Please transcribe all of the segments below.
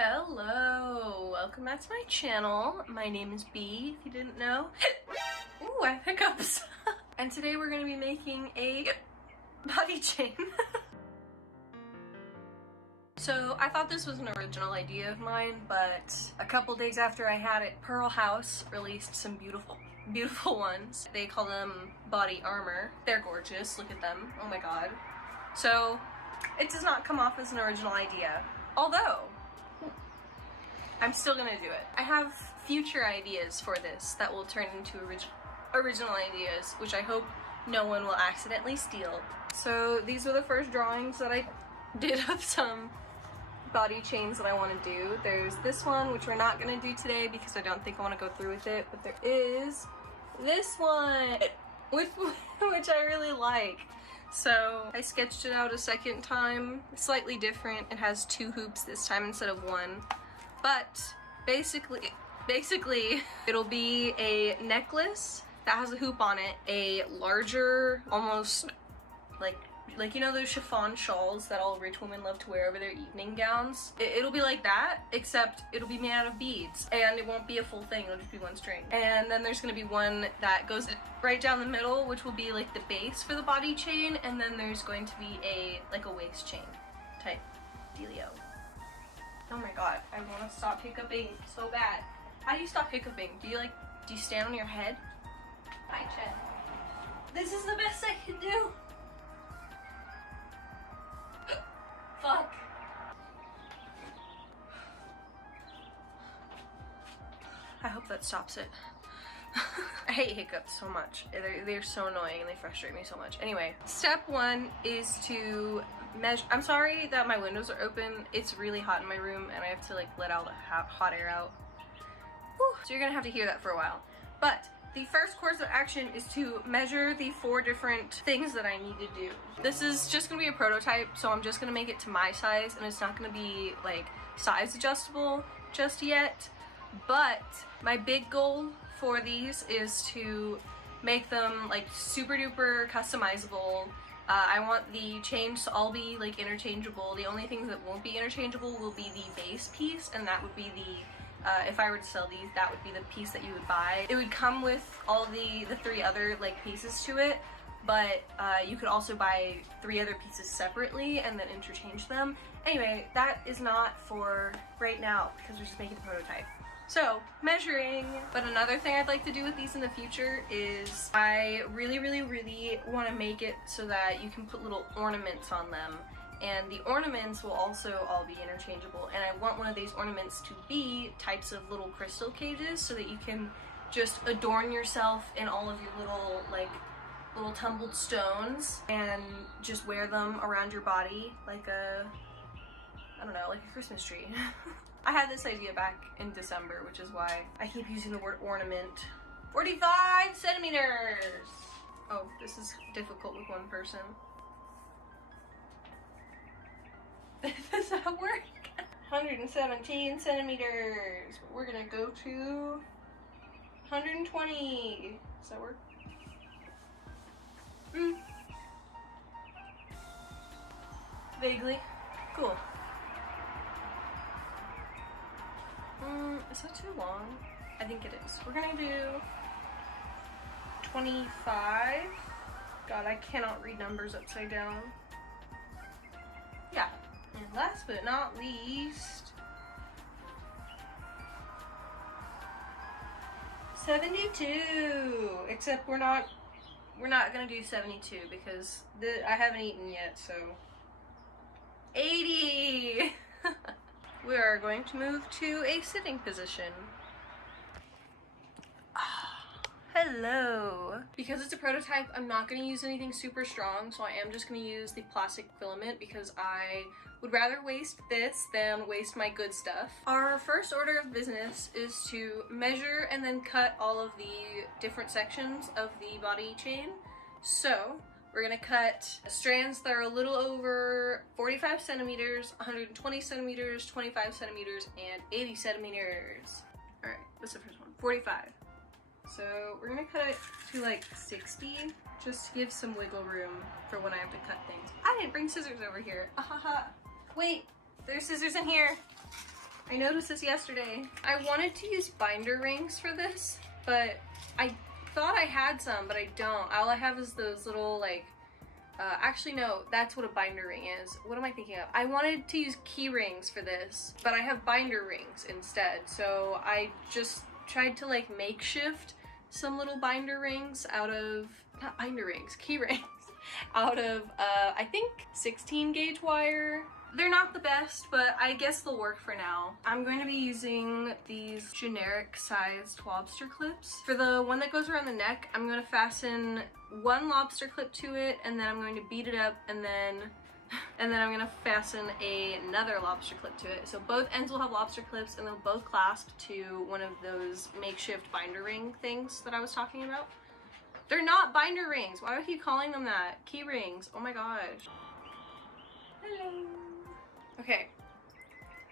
Hello, welcome back to my channel. My name is B, if you didn't know. Ooh, I have hiccups. And today we're gonna be making a body chain. So I thought this was an original idea of mine, but a couple days after I had it, Pearl House released some beautiful ones. They call them body armor. They're gorgeous, look at them, oh my god. So it does not come off as an original idea, although I'm still gonna do it. I have future ideas for this that will turn into original ideas, which I hope no one will accidentally steal. So these are the first drawings that I did of some body chains that I want to do. There's this one, which we're not gonna do today because I don't think I want to go through with it, but there is this one, which I really like. So I sketched it out a second time, slightly different. It has 2 hoops this time instead of 1. But basically it'll be a necklace that has a hoop on it, a larger, almost like you know those chiffon shawls that all rich women love to wear over their evening gowns? It'll be like that, except it'll be made out of beads, and it won't be a full thing, it'll just be 1 string. And then there's gonna be one that goes right down the middle, which will be like the base for the body chain, and then there's going to be a waist chain type dealio. Oh my god, I want to stop hiccuping so bad. How do you stop hiccuping? Do you stand on your head? Hi, Chet. This is the best I can do. Fuck. I hope that stops it. I hate hiccups so much. They're so annoying and they frustrate me so much. Anyway, step 1 is to measure. I'm sorry that my windows are open. It's really hot in my room and I have to let all the hot air out. Whew. So you're gonna have to hear that for a while. But the first course of action is to measure the 4 different things that I need to do. This is just gonna be a prototype, so I'm just gonna make it to my size and it's not gonna be size adjustable just yet. But my big goal for these is to make them super duper customizable. I want the chains to all be interchangeable. The only things that won't be interchangeable will be the base piece, and that would be the if I were to sell these, that would be the piece that you would buy. It would come with all the 3 other pieces to it, but you could also buy 3 other pieces separately and then interchange them. Anyway, that is not for right now because we're just making the prototype. So, measuring. But another thing I'd like to do with these in the future is I really want to make it so that you can put little ornaments on them. And the ornaments will also all be interchangeable. And I want one of these ornaments to be types of little crystal cages so that you can just adorn yourself in all of your little little tumbled stones and just wear them around your body like a, I don't know, like a Christmas tree. I had this idea back in December, which is why I keep using the word ornament. 45 centimeters! Oh, this is difficult with 1 person. Does that work? 117 centimeters. But we're gonna go to 120. Does that work? Vaguely. Cool. Is that too long? I think it is. We're gonna do 25. God, I cannot read numbers upside down. Yeah. And last but not least, 72. Except we're not gonna do 72 because I haven't eaten yet, so 80. We are going to move to a sitting position. Hello. Because it's a prototype, I'm not going to use anything super strong, so I am just going to use the plastic filament because I would rather waste this than waste my good stuff. Our first order of business is to measure and then cut all of the different sections of the body chain. So we're going to cut strands that are a little over 45 centimeters, 120 centimeters, 25 centimeters, and 80 centimeters. All right, what's the first one? 45. So we're gonna cut it to 60, just to give some wiggle room for when I have to cut things. I didn't bring scissors over here. Wait, there's scissors in here. I noticed this yesterday. I wanted to use binder rings for this, but I thought I had some, but I don't. All I have is those little like, actually no, that's what a binder ring is. What am I thinking of? I wanted to use key rings for this, but I have binder rings instead. So I just tried to like makeshift some little binder rings out of, not binder rings, key rings, out of, I think 16 gauge wire. They're not the best, but I guess they'll work for now. I'm going to be using these generic sized lobster clips. For the one that goes around the neck, I'm going to fasten one lobster clip to it, and then I'm going to beat it up, and then I'm going to fasten another lobster clip to it. So both ends will have lobster clips, and they'll both clasp to one of those makeshift binder ring things that I was talking about. They're not binder rings. Why do I keep calling them that? Key rings. Oh my gosh. Hello. Okay,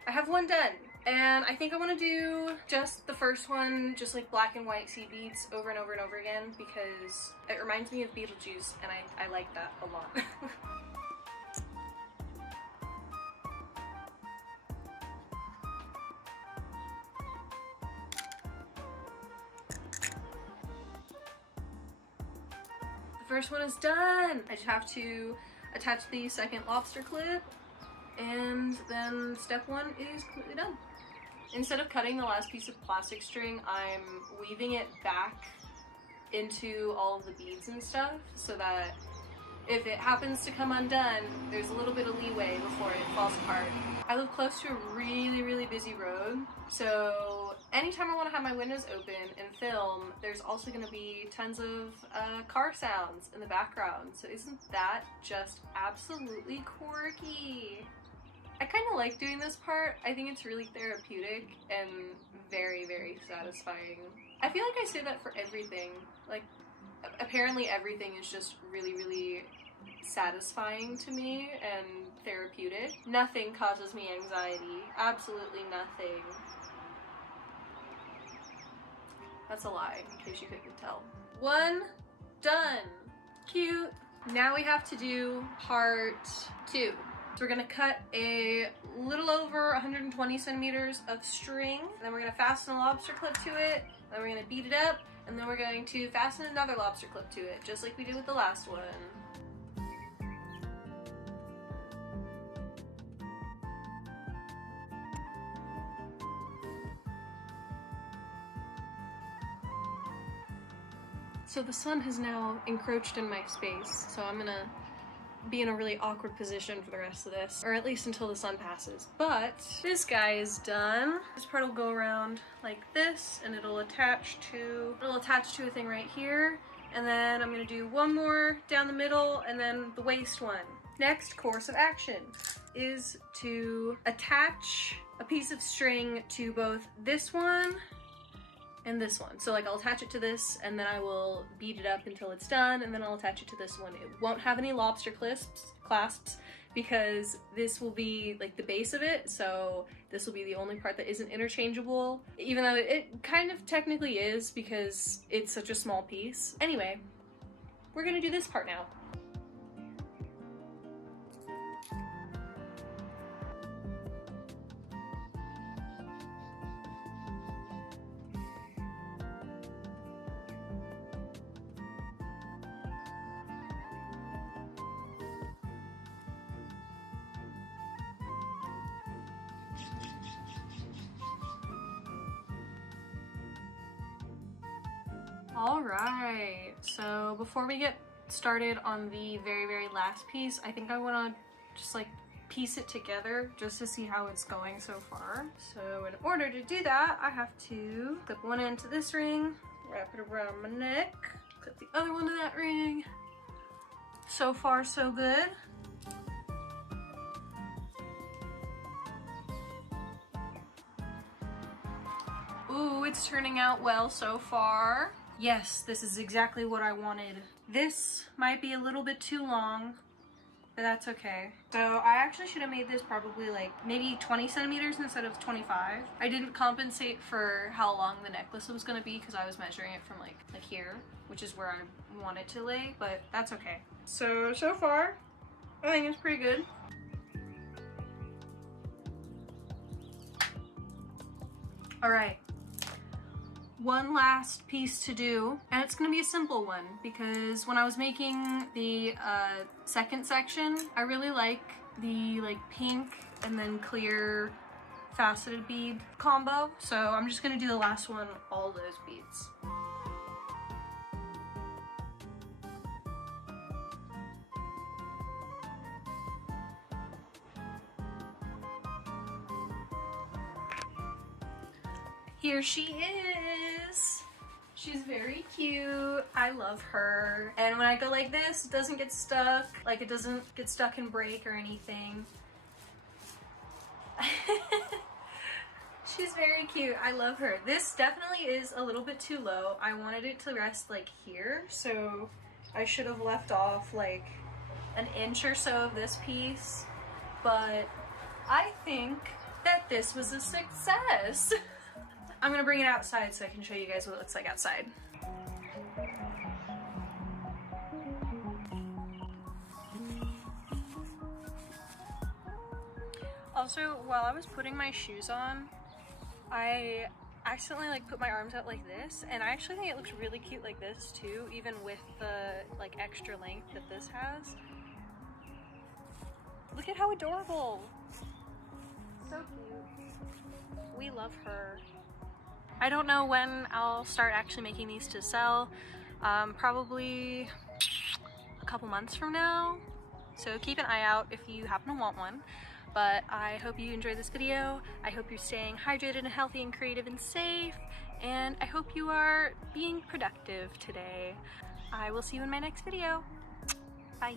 I have one done, and I think I want to do just the first one, just like black and white seed beads over and over and over again, because it reminds me of Beetlejuice, and I like that a lot. The first one is done. I just have to attach the second lobster clip, and then step one is completely done. Instead of cutting the last piece of plastic string, I'm weaving it back into all of the beads and stuff, so that if it happens to come undone, there's a little bit of leeway before it falls apart. I live close to a really busy road, so anytime I want to have my windows open and film, there's also going to be tons of car sounds in the background. So isn't that just absolutely quirky? I kind of like doing this part. I think it's really therapeutic and very satisfying. I feel like I say that for everything. Like, apparently everything is just really satisfying to me and therapeutic. Nothing causes me anxiety. Absolutely nothing. That's a lie, in case you couldn't tell. One done. Cute. Now we have to do part 2. So we're gonna cut a little over 120 centimeters of string, then we're gonna fasten a lobster clip to it, then we're gonna beat it up, and then we're going to fasten another lobster clip to it, just like we did with the last one. So the sun has now encroached in my space, so I'm gonna be in a really awkward position for the rest of this, or at least until the sun passes. But this guy is done. This part will go around like this, and it'll attach to a thing right here, and then I'm gonna do one more down the middle, and then the waist one. Next course of action is to attach a piece of string to both this one and this one. So like I'll attach it to this, and then I will beat it up until it's done, and then I'll attach it to this one. It won't have any lobster clasps because this will be like the base of it, so this will be the only part that isn't interchangeable, even though it kind of technically is because it's such a small piece. Anyway, we're gonna do this part now. All right, so before we get started on the very last piece, I think I want to just like piece it together just to see how it's going so far. So in order to do that, I have to clip one end to this ring, wrap it around my neck, clip the other one to that ring. So far, so good. Ooh, it's turning out well so far. Yes, this is exactly what I wanted. This might be a little bit too long, but that's okay. So I actually should have made this probably like maybe 20 centimeters instead of 25. I didn't compensate for how long the necklace was gonna be because I was measuring it from like here, which is where I want it to lay, but that's okay. So far, I think it's pretty good. All right. One last piece to do, and it's gonna be a simple one because when I was making the second section, I really like the pink and then clear faceted bead combo, so I'm just gonna do the last one, all those beads. Here she is. She's very cute. I love her. And when I go like this, it doesn't get stuck. Like it doesn't get stuck and break or anything. She's very cute. I love her. This definitely is a little bit too low. I wanted it to rest like here, so I should have left off like an inch or so of this piece. But I think that this was a success. I'm gonna bring it outside so I can show you guys what it looks like outside. Also, while I was putting my shoes on, I accidentally put my arms out like this, and I actually think it looks really cute like this too, even with the extra length that this has. Look at how adorable! So cute. We love her. I don't know when I'll start actually making these to sell. Probably a couple months from now. So keep an eye out if you happen to want one. But I hope you enjoyed this video. I hope you're staying hydrated and healthy and creative and safe. And I hope you are being productive today. I will see you in my next video. Bye.